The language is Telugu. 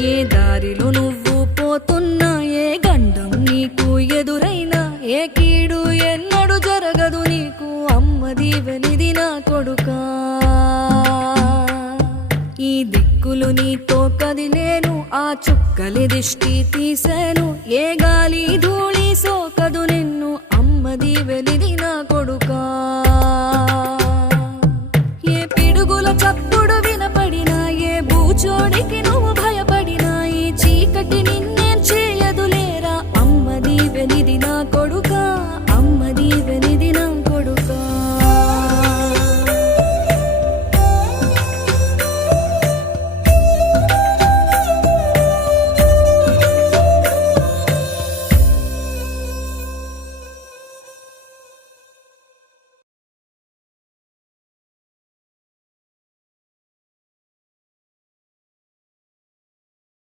ఏ దారిలో నువ్వు పోతున్నా, ఏ గండం నీకు ఎదురైనా, ఏ కీడు ఎన్నడు జరగదు నీకు, అమ్మ దీవెనిది నా కొడుకా. ఈ దిక్కులు నీతో కదిలేను, ఆ చుక్కలి దిష్టి తీసేను, ఏ గాలి ధూళి సోకదు నిన్ను, అమ్మ దీవెనిది నా కొడుకా.